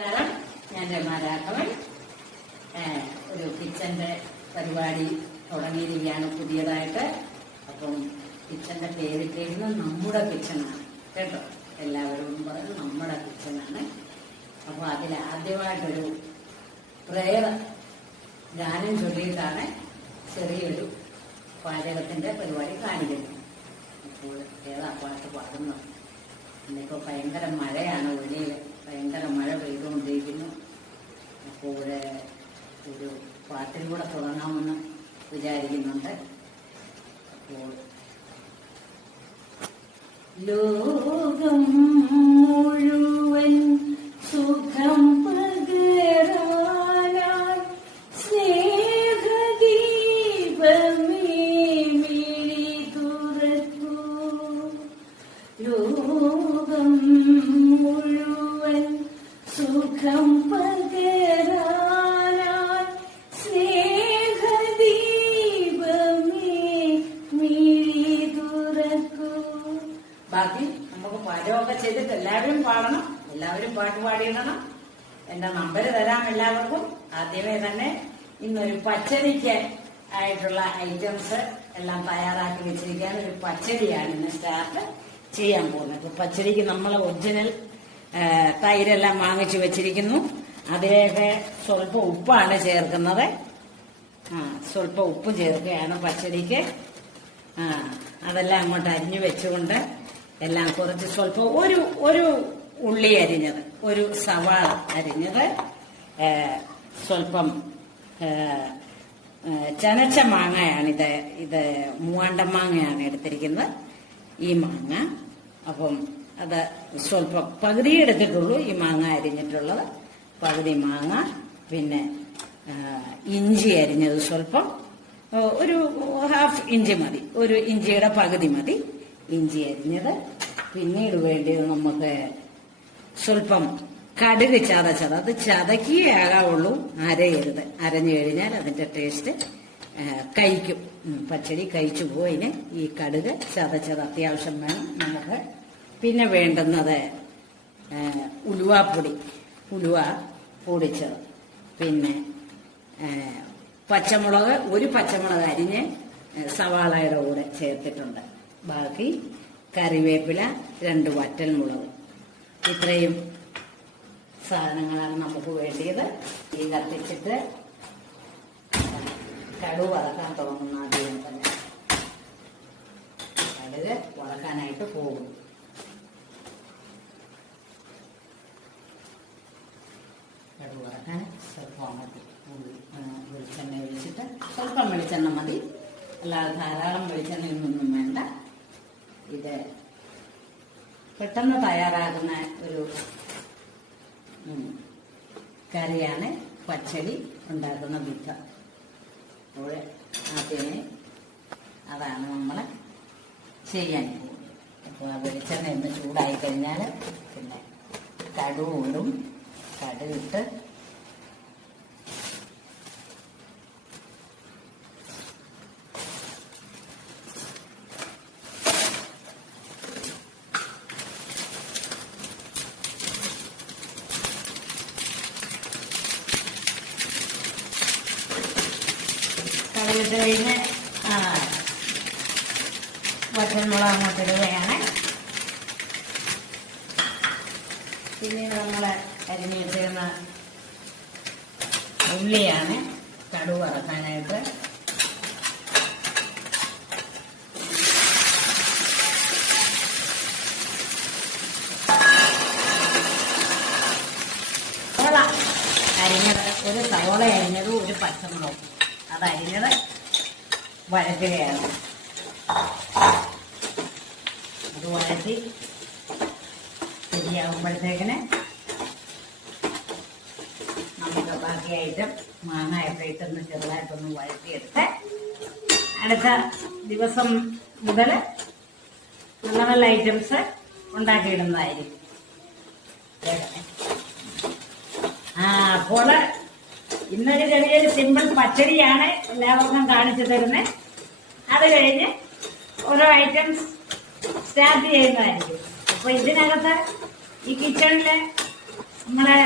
ഞാൻ രമാരാഘവൻ. ഒരു കിച്ചന്റെ പരിപാടി തുടങ്ങിയിരിക്കുകയാണ് പുതിയതായിട്ട്. അപ്പം കിച്ചന്റെ പേരിട്ടിരുന്ന നമ്മുടെ കിച്ചണാണ് കേട്ടോ. എല്ലാവരോടും പറഞ്ഞു നമ്മുടെ കിച്ചണാണ്. അപ്പൊ അതിൽ ആദ്യമായിട്ടൊരു പ്രേയർ ഗാനം ചൊല്ലിയിട്ടാണ് ചെറിയൊരു പാചകത്തിന്റെ പരിപാടി കാണിക്കുന്നത്. അപ്പോൾ ഏതാ പാട്ട് പാടുന്നത്? ഇന്നിപ്പോ ഭയങ്കര മഴയാണ്, വെളിയിൽ ഭയങ്കര മഴ പെയ്തുകൊണ്ടിരിക്കുന്നു. അപ്പോൾ ഒരു പാട്ടിൽ കൂടെ തുടങ്ങാമെന്ന് വിചാരിക്കുന്നുണ്ട്. അപ്പോൾ ലോകം മുഴുവൻ സുഖം പകരാനായി സ്നേഹദീപമേ മിഴി തുറക്കൂ. ലോകം മുഴുവൻ സുഖം പകരാനായി സ്നേഹദീപമേ മിഴി തുറക്കൂ. ബാക്കി നമുക്ക് പാചകമൊക്കെ ചെയ്തിട്ട് എല്ലാവരും പാടണം, എല്ലാവരും പാട്ട് പാടിയിടണം. എന്റെ നമ്പർ തരാം എല്ലാവർക്കും. ആദ്യമേ തന്നെ ഇന്നൊരു പച്ചടിക്ക് ആയിട്ടുള്ള ഐറ്റംസ് എല്ലാം തയ്യാറാക്കി വെച്ചിരിക്കാൻ ഒരു പച്ചടിയാണ് ഇന്ന് സ്റ്റാർട്ട് ചെയ്യാൻ പോകുന്നത്. ഇപ്പൊ പച്ചടിക്ക് നമ്മൾ ഒറിജിനൽ തൈരെല്ലാം വാങ്ങിച്ചു വെച്ചിരിക്കുന്നു. അതിലേക്ക് സ്വല്പം ഉപ്പാണ് ചേർക്കുന്നത്. സ്വല്പം ഉപ്പ് ചേർക്കുകയാണ് പച്ചടിക്ക്. അതെല്ലാം അങ്ങോട്ട് അരിഞ്ഞു വെച്ചുകൊണ്ട് എല്ലാം കുറച്ച് സ്വല്പം ഒരു ഉള്ളി അരിഞ്ഞത്, ഒരു സവാള അരിഞ്ഞത്, സ്വല്പം ചനച്ച മാങ്ങയാണ്. ഇത് മൂവാണ്ടൻ മാങ്ങയാണ് എടുത്തിരിക്കുന്നത്, ഈ മാങ്ങ. അപ്പം അത് സ്വല്പം പകുതി എടുത്തിട്ടുള്ളൂ ഈ മാങ്ങ അരിഞ്ഞിട്ടുള്ളത്. പകുതി മാങ്ങ, പിന്നെ ഇഞ്ചി അരിഞ്ഞത് സ്വല്പം, ഒരു ഹാഫ് ഇഞ്ചി മതി, ഒരു ഇഞ്ചിയുടെ പകുതി മതി ഇഞ്ചി അരിഞ്ഞത്. പിന്നീട് വേണ്ടിയത് നമുക്ക് സ്വല്പം കടുക് ചതച്ചത്. അത് ചതക്കിയാകാവുള്ളൂ, അരയരുത്. അരഞ്ഞു കഴിഞ്ഞാൽ അതിന്റെ ടേസ്റ്റ് കഴിക്കും, പച്ചടി കഴിച്ചു പോയിന്. ഈ കടുക് ചതച്ചത് അത്യാവശ്യം വേണം നമുക്ക്. പിന്നെ വേണ്ടുന്നത് ഉലുവാപ്പൊടി, ഉലുവ പൊടിച്ചത്. പിന്നെ പച്ചമുളക്, ഒരു പച്ചമുളക് അരിഞ്ഞ് സവാളയുടെ കൂടെ ചേർത്തിട്ടുണ്ട്. ബാക്കി കറിവേപ്പില, 2 വറ്റൽമുളക്. ഇത്രയും സാധനങ്ങളാണ് നമുക്ക് വേണ്ടിയത്. ഈ കത്തിച്ചിട്ട് കടുക് വറക്കാൻ തുടങ്ങുന്ന ആദ്യം തന്നെ കടുക് വറക്കാനായിട്ട് പോകും. കടുക് വറക്കാൻ സ്വല്പം മതി, വെളിച്ചെണ്ണ ഒഴിച്ചിട്ട് സ്വല്പം വെളിച്ചെണ്ണ മതി, അല്ലാതെ ധാരാളം വെളിച്ചെണ്ണയൊന്നും വേണ്ട. ഇത് പെട്ടെന്ന് തയ്യാറാകുന്ന ഒരു കറിയാണ് പച്ചടി ഉണ്ടാക്കുന്ന വിധം. അപ്പോൾ ആദ്യമേ അതാണ് നമ്മൾ ചെയ്യാൻ പോകുന്നത്. അപ്പോൾ ആ വെളിച്ചെണ്ണ ഒന്ന് ചൂടായി കഴിഞ്ഞാൽ പിന്നെ കടുക് ഇടും. കടുകിട്ട് കടുകിട്ട് കഴിഞ്ഞ് വറ്റൽമുളക് അങ്ങോട്ട് ഇടുകയാണ്. പിന്നീട് നമ്മൾ അരിഞ്ഞു വെച്ചിരുന്ന ഉള്ളിയാണ് കടുക് വറക്കാനായിട്ട്. സവോള അരിഞ്ഞത്, ഒരു സവോള അരിഞ്ഞത്, ഒരു പച്ചമുളക് അതരിഞ്ഞത് വഴറ്റുകയാണ്. അത് വഴറ്റി ശരിയാകുമ്പോഴത്തേക്കിന് നമുക്ക് ബാക്കിയായിട്ട് മാങ്ങയൊക്കെ ഇട്ടൊന്ന് ചെറുതായിട്ടൊന്ന് വഴറ്റിയെടുത്ത് അടുത്ത ദിവസം മുതൽ നല്ല നല്ല ഐറ്റംസ് ഉണ്ടാക്കിയിടുന്നതായിരിക്കും. അപ്പോൾ ഇന്നൊരു ചെറിയൊരു സിമ്പിൾ പച്ചടിയാണ് എല്ലാവർക്കും കാണിച്ചു തരുന്നത്. അത് കഴിഞ്ഞ് ഓരോ ഐറ്റംസ് സ്റ്റാർട്ട് ചെയ്യുന്നതായിരിക്കും. അപ്പൊ ഇതിനകത്ത് ഈ കിച്ചണില് നമ്മളെ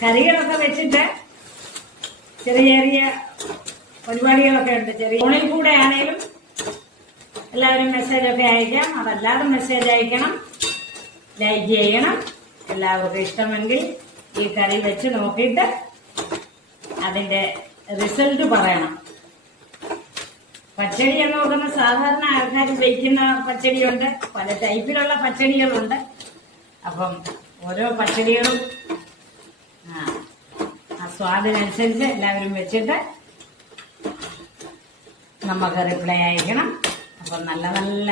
കറികളൊക്കെ വെച്ചിട്ട് ചെറിയ ചെറിയ പരിപാടികളൊക്കെ ഉണ്ട്. ചെറിയ ഫോണിൽ കൂടെ ആണെങ്കിലും എല്ലാവരും മെസ്സേജൊക്കെ അയക്കാം. അതല്ലാതെ മെസ്സേജ് അയക്കണം, ലൈക്ക് ചെയ്യണം. എല്ലാവർക്കും ഇഷ്ടമെങ്കിൽ ഈ കറി വെച്ച് നോക്കിയിട്ട് അതിന്റെ റിസൾട്ട് പറയണം. പച്ചടി എന്ന് നോക്കുന്ന സാധാരണ ആൾക്കാർ വയ്ക്കുന്ന പച്ചടിയുണ്ട്, പല ടൈപ്പിലുള്ള പച്ചടികളുണ്ട്. അപ്പം ഓരോ പച്ചടികളും ആ സ്വാദിനനുസരിച്ച് എല്ലാവരും വെച്ചിട്ട് നമുക്ക് റിപ്ലൈ അയക്കണം. അപ്പം നല്ല നല്ല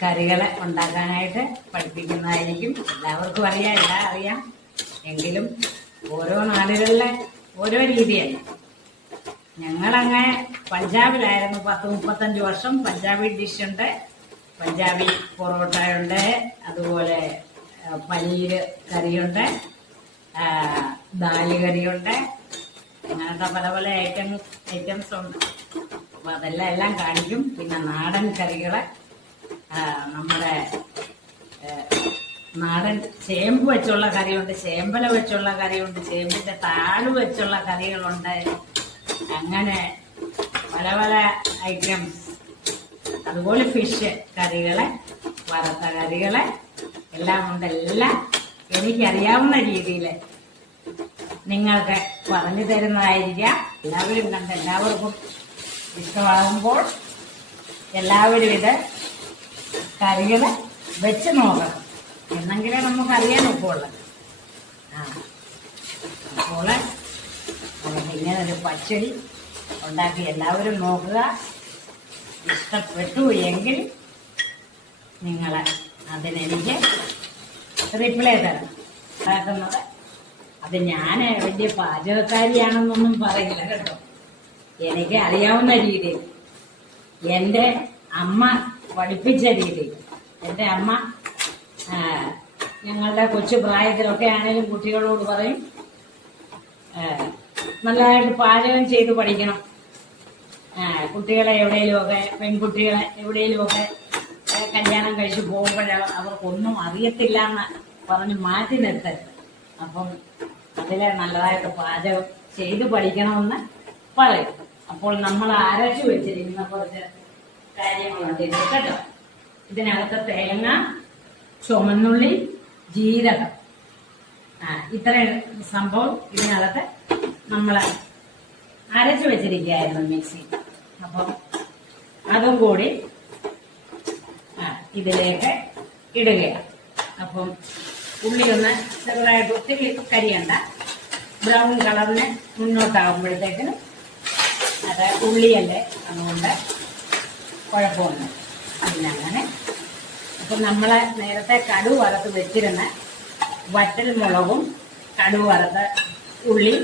കറികളെ ഉണ്ടാക്കാനായിട്ട് പഠിപ്പിക്കുന്നതായിരിക്കും. എല്ലാവർക്കും അറിയാം, എല്ലാം അറിയാം. എങ്കിലും ഓരോ നാടുകളിലെ ഓരോ രീതിയല്ല. ഞങ്ങളങ്ങനെ പഞ്ചാബിലായിരുന്നു 10-35 വർഷം. പഞ്ചാബി ഡിഷുണ്ട്, പഞ്ചാബി പൊറോട്ട ഉണ്ട്, അതുപോലെ പനീര് കറിയുണ്ട്, ദാല് കറിയുണ്ട്, അങ്ങനത്തെ പല പല ഐറ്റംസ് ഉണ്ട്. അപ്പൊ അതെല്ലാം കാണിക്കും. പിന്നെ നാടൻ കറികള്, നമ്മുടെ നാടൻ ചേമ്പ് വെച്ചുള്ള കറിയുണ്ട്, ചേമ്പല വെച്ചുള്ള കറിയുണ്ട്, ചേമ്പിന്റെ താള് വെച്ചുള്ള കറികളുണ്ട്. അങ്ങനെ പല പല ഐറ്റംസ്. അതുപോലെ ഫിഷ് കറികള്, വറുത്ത കറികള് എല്ലാം ഉണ്ട്. എല്ലാം എനിക്കറിയാവുന്ന രീതിയിൽ നിങ്ങൾക്ക് പറഞ്ഞു തരുന്നതായിരിക്കാം. എല്ലാവരും കണ്ട് എല്ലാവർക്കും ഇഷ്ടമാകുമ്പോൾ എല്ലാവരും ഇത് കറികള് വെച്ച് നോക്കണം. എന്നെങ്കിലേ നമുക്കറിയാൻ ഒക്കുള്ളൂ. അപ്പോൾ ഇങ്ങനെ ഒരു പച്ചടി ഉണ്ടാക്കി എല്ലാവരും നോക്കുക. ഇഷ്ടപ്പെട്ടു എങ്കിൽ നിങ്ങൾ അതിനെനിക്ക് റിപ്ലൈ തരണം. ഉണ്ടാക്കുന്നത് അത് ഞാൻ വലിയ പാചകക്കാരിയാണെന്നൊന്നും പറയില്ല കേട്ടോ. എനിക്ക് അറിയാവുന്ന രീതിയിൽ, എൻ്റെ അമ്മ പഠിപ്പിച്ച രീതിയിൽ. എൻ്റെ അമ്മ ഞങ്ങളുടെ കൊച്ചു പ്രായത്തിലൊക്കെ ആണെങ്കിലും കുട്ടികളോട് പറയും, നല്ലതായിട്ട് പാചകം ചെയ്ത് പഠിക്കണം. കുട്ടികളെ എവിടെയെങ്കിലുമൊക്കെ, പെൺകുട്ടികളെ എവിടെയെങ്കിലുമൊക്കെ കല്യാണം കഴിച്ച് പോകുമ്പോഴേ അവർക്കൊന്നും അറിയത്തില്ല എന്ന് പറഞ്ഞ് മാറ്റി നിർത്തരുത്. അപ്പം അതിലെ നല്ലതായിട്ട് പാചകം ചെയ്ത് പഠിക്കണമെന്ന് പറയും. അപ്പോൾ നമ്മൾ അരച്ചു വെച്ചിരിക്കുന്ന കുറച്ച് കാര്യങ്ങളുണ്ട് ഇത് കേട്ടോ. ഇതിനകത്ത് തേങ്ങ, ചുമന്നുള്ളി, ജീരകം, ഇത്രയും സംഭവം ഇതിനകത്ത് നമ്മൾ അരച്ചു വെച്ചിരിക്കുകയായിരുന്നു മിക്സി. അപ്പം അതും കൂടി ഇതിലേക്ക് ഇടുകയാണ്. അപ്പം ഉള്ളി ഒന്ന് ചെറുതായിട്ട് ഒത്തിരി കരിയണ്ട, ബ്രൗൺ കളറിന് മുന്നോട്ടാകുമ്പോഴത്തേക്കിന് അത് ഉള്ളിയല്ലേ, അതുകൊണ്ട് കുഴപ്പമൊന്നും പിന്നെ അങ്ങനെ. അപ്പം നമ്മൾ നേരത്തെ കടുക് വറുത്ത് വെച്ചിരുന്ന വറ്റൽ മുളകും കടുക് വറുത്ത ഉള്ളി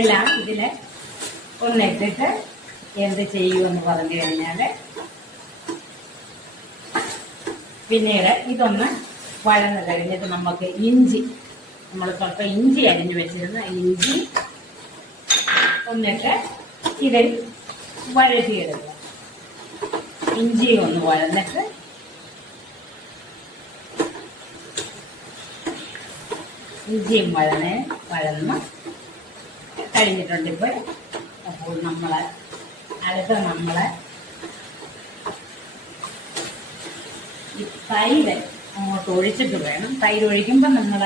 എല്ലാം ഇതിൽ ഒന്നിട്ടിട്ട് എന്ത് ചെയ്യുമെന്ന് പറഞ്ഞു കഴിഞ്ഞാൽ, പിന്നീട് ഇതൊന്ന് വഴന്ന് കഴിഞ്ഞിട്ട് നമുക്ക് ഇഞ്ചി, നമ്മൾ സ്വല്പം ഇഞ്ചി അരിഞ്ഞു വെച്ചിരുന്ന ഇഞ്ചി ഒന്നിട്ട് ഇതിൽ വഴറ്റിയെടുക്കുക. ഇഞ്ചി ഒന്ന് വഴന്നിട്ട് ഇഞ്ചിയും വഴന്ന് കഴിഞ്ഞിട്ടുണ്ട് ഇപ്പോൾ. അപ്പോൾ നമ്മള് ഈ തൈര് അങ്ങോട്ട് ഒഴിച്ചിട്ട് വേണം. തൈര് ഒഴിക്കുമ്പോൾ നമ്മൾ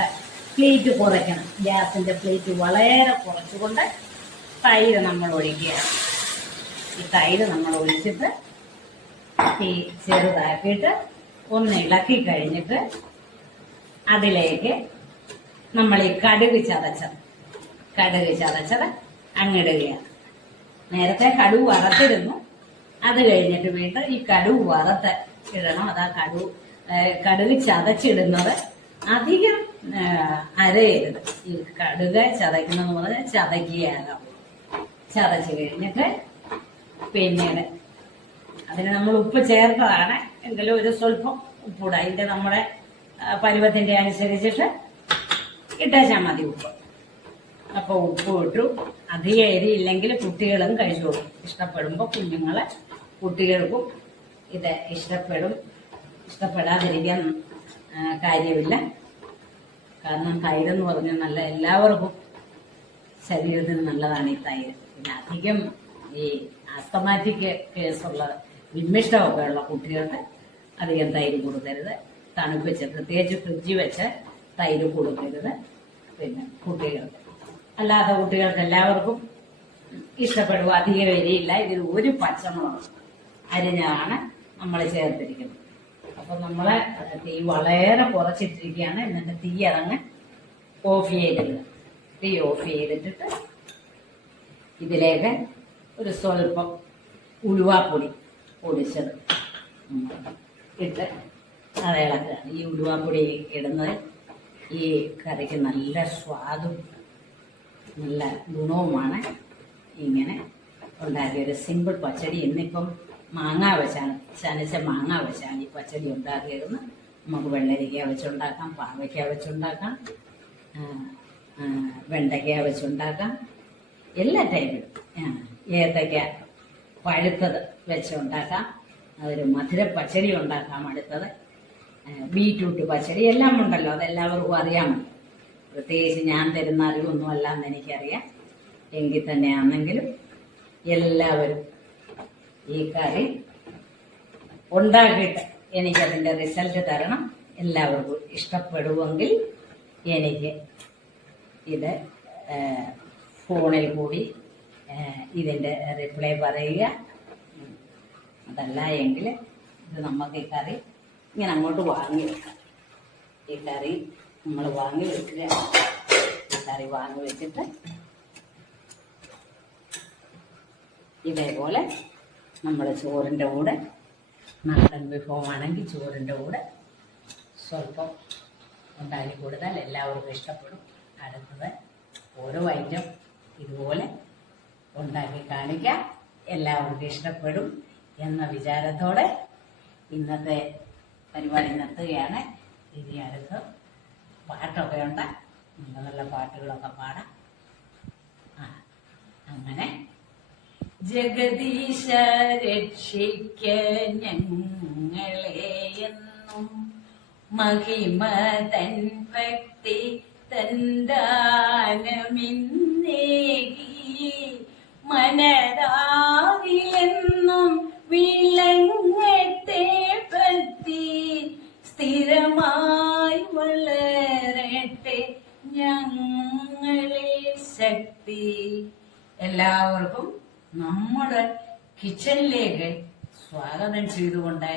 പ്ലേറ്റ് കുറയ്ക്കണം. ഗ്യാസിന്റെ പ്ലേറ്റ് വളരെ കുറച്ചുകൊണ്ട് തൈര് നമ്മൾ ഒഴിക്കുകയാണ്. ഈ തൈര് നമ്മൾ ഒഴിച്ചിട്ട് തീ ചെറുതാക്കിയിട്ട് ഒന്ന് ഇളക്കി കഴിഞ്ഞിട്ട് അതിലേക്ക് നമ്മൾ ഈ കടുക് ചതച്ചത് അങ്ങിടുകയാണ്. നേരത്തെ കടുക് വറുത്തിരുന്നു, അത് കഴിഞ്ഞിട്ട് വീണ്ടും ഈ കടുക് വറുത്ത് ഇടണം. അതാ കടുക് ചതച്ചിടുന്നത് അധികം അരയരുത്. ഈ കടുക് ചതയ്ക്കുന്നതെന്ന് പറഞ്ഞാൽ ചതയ്ക്കുകയാകാം. ചതച്ച് കഴിഞ്ഞിട്ട് പിന്നീട് അതിന് നമ്മൾ ഉപ്പ് ചേർത്തതാണ്, എങ്കിലും ഒരു സ്വല്പം ഉപ്പിടാം. അതിന്റെ നമ്മുടെ പരുവത്തിന്റെ അനുസരിച്ചിട്ട് ഇട്ടാച്ചാൽ മതി ഉപ്പ്. അപ്പൊ ഉപ്പ് ഇട്ടു. അധികം എരിയില്ലെങ്കിൽ കുട്ടികളും കഴിച്ചോളൂ. ഇഷ്ടപ്പെടുമ്പോൾ കുട്ടികൾക്കും ഇത് ഇഷ്ടപ്പെടാതിരിക്കാൻ കാര്യമില്ല. കാരണം തൈരെന്ന് പറഞ്ഞാൽ നല്ല എല്ലാവർക്കും ശരീരത്തിന് നല്ലതാണ് ഈ തൈര്. പിന്നെ അധികം ഈ ആസ്തമാറ്റിക് കേസുള്ള വിമ്മിഷ്ടമൊക്കെ ഉള്ള കുട്ടികൾക്ക് അധികം തൈര് കൊടുക്കരുത്. തണുപ്പിച്ച് പ്രത്യേകിച്ച് ഫ്രിഡ്ജിൽ വെച്ച് തൈര് കൊടുക്കരുത്. പിന്നെ കുട്ടികൾക്ക് അല്ലാത്ത കുട്ടികൾക്ക് എല്ലാവർക്കും ഇഷ്ടപ്പെടുക. അധികം എരിയില്ല. ഇതിൽ ഒരു പച്ചമുളക് അരിഞ്ഞാണ് നമ്മൾ ചേർത്തിരിക്കുന്നത്. അപ്പൊ നമ്മളെ തീ വളരെ കുറച്ചിട്ടിരിക്കുകയാണ്. എന്നിട്ട് തീ അതങ്ങ് ഓഫ് ചെയ്തിടുക. തീ ഓഫ് ചെയ്തിട്ടിട്ട് ഇതിലേക്ക് ഒരു സ്വല്പം ഉലുവാപ്പൊടി പൊടിച്ചത് ഇട്ട് അത് ഇളക്കുക. ഈ ഉലുവാപ്പൊടി ഇടുന്നത് ഈ കറിക്ക് നല്ല സ്വാദും നല്ല ഗുണവുമാണ്. ഇങ്ങനെ ഉണ്ടാക്കിയ ഒരു സിമ്പിൾ പച്ചടി. ഇന്നിപ്പം മാങ്ങ വെച്ചാണ്, ചനച്ച മാങ്ങ വെച്ചാണ് ഈ പച്ചടി ഉണ്ടാക്കിയിരുന്നത്. നമുക്ക് വെള്ളരിക്ക വെച്ചുണ്ടാക്കാം, പാവയ്ക്ക വെച്ചുണ്ടാക്കാം, വെണ്ടയ്ക്ക വെച്ചുണ്ടാക്കാം, എല്ലാ ടൈപ്പിലും. ഏത്തയ്ക്ക പഴുത്തത് വെച്ചുണ്ടാക്കാം. അതൊരു മധുര പച്ചടി ഉണ്ടാക്കാം. അടുത്തത് ബീറ്റ്റൂട്ട് പച്ചടി എല്ലാം ഉണ്ടല്ലോ, അതെല്ലാവർക്കും അറിയാമല്ലോ. പ്രത്യേകിച്ച് ഞാൻ തരുന്ന അറിവൊന്നും അല്ലാന്ന് എനിക്കറിയാം. എങ്കിൽ തന്നെയാണെങ്കിലും എല്ലാവരും ഈ കറി ഉണ്ടാക്കിയിട്ട് എനിക്കതിൻ്റെ റിസൾട്ട് തരണം. എല്ലാവർക്കും ഇഷ്ടപ്പെടുമെങ്കിൽ എനിക്ക് ഇത് ഫോണിൽ കൂടി ഇതിൻ്റെ റിപ്ലൈ പറയുക. അതല്ല എങ്കിൽ ഇത് നമുക്ക് ഈ കറി ഇങ്ങനെ അങ്ങോട്ട് വാങ്ങി വെക്കാം. ഈ കറി നമ്മൾ വാങ്ങി വെക്കുക. ഈ കറി വാങ്ങി വെച്ചിട്ട് ഇതേപോലെ നമ്മൾ ചോറിൻ്റെ കൂടെ, നാടൻ വിഭവമാണെങ്കിൽ ചോറിൻ്റെ കൂടെ സ്വല്പം ഉണ്ടാക്കി കൊടുത്താൽ എല്ലാവർക്കും ഇഷ്ടപ്പെടും. അടുത്തത് ഓരോ ഐറ്റം ഇതുപോലെ ഉണ്ടാക്കി കാണിക്കാം. എല്ലാവർക്കും ഇഷ്ടപ്പെടും എന്ന വിചാരത്തോടെ ഇന്നത്തെ പരിപാടി നിർത്തുകയാണ്. ഇനി അടുത്ത് പാട്ടൊക്കെ ഉണ്ട്, നല്ല നല്ല പാട്ടുകളൊക്കെ പാടാം. അങ്ങനെ ജഗദീശ രക്ഷിക്ക ഞങ്ങളെ എന്നും മഹിമ തൻ ഭക്തി തന്ദാനമിന്നേകി മനതാവിലെന്നും വിളങ്ങട്ടെ ഭക്തി സ്ഥിരമായി വളരട്ടെ ഞങ്ങളിൽ ശക്തി. എല്ലാവർക്കും നമ്മുടെ കിച്ചണിലേക്ക് സ്വാഗതം ചെയ്തുകൊണ്ട്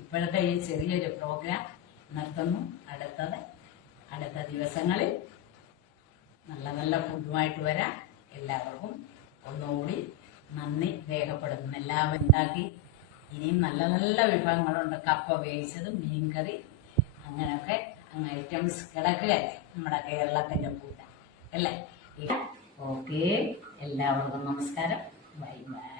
ഇപ്പോഴത്തെ ഈ ചെറിയൊരു പ്രോഗ്രാം നിർത്തുന്നു. അടുത്ത ദിവസങ്ങളിൽ നല്ല നല്ല ഫുഡുമായിട്ട് വരാം. എല്ലാവർക്കും ഒന്നുകൂടി നന്ദി രേഖപ്പെടുത്തുന്നു. എല്ലാവരും ഉണ്ടാക്കി ഇനിയും നല്ല നല്ല വിഭവങ്ങളുണ്ട്. കപ്പ വേവിച്ചത്, മീൻകറി, അങ്ങനെയൊക്കെ അങ്ങ് ഐറ്റംസ് കിടക്കുകയല്ലേ നമ്മുടെ കേരളത്തിന്റെ ഫുഡ് അല്ലേ. ഓക്കെ, എല്ലാവർക്കും നമസ്കാരം. Bye bye.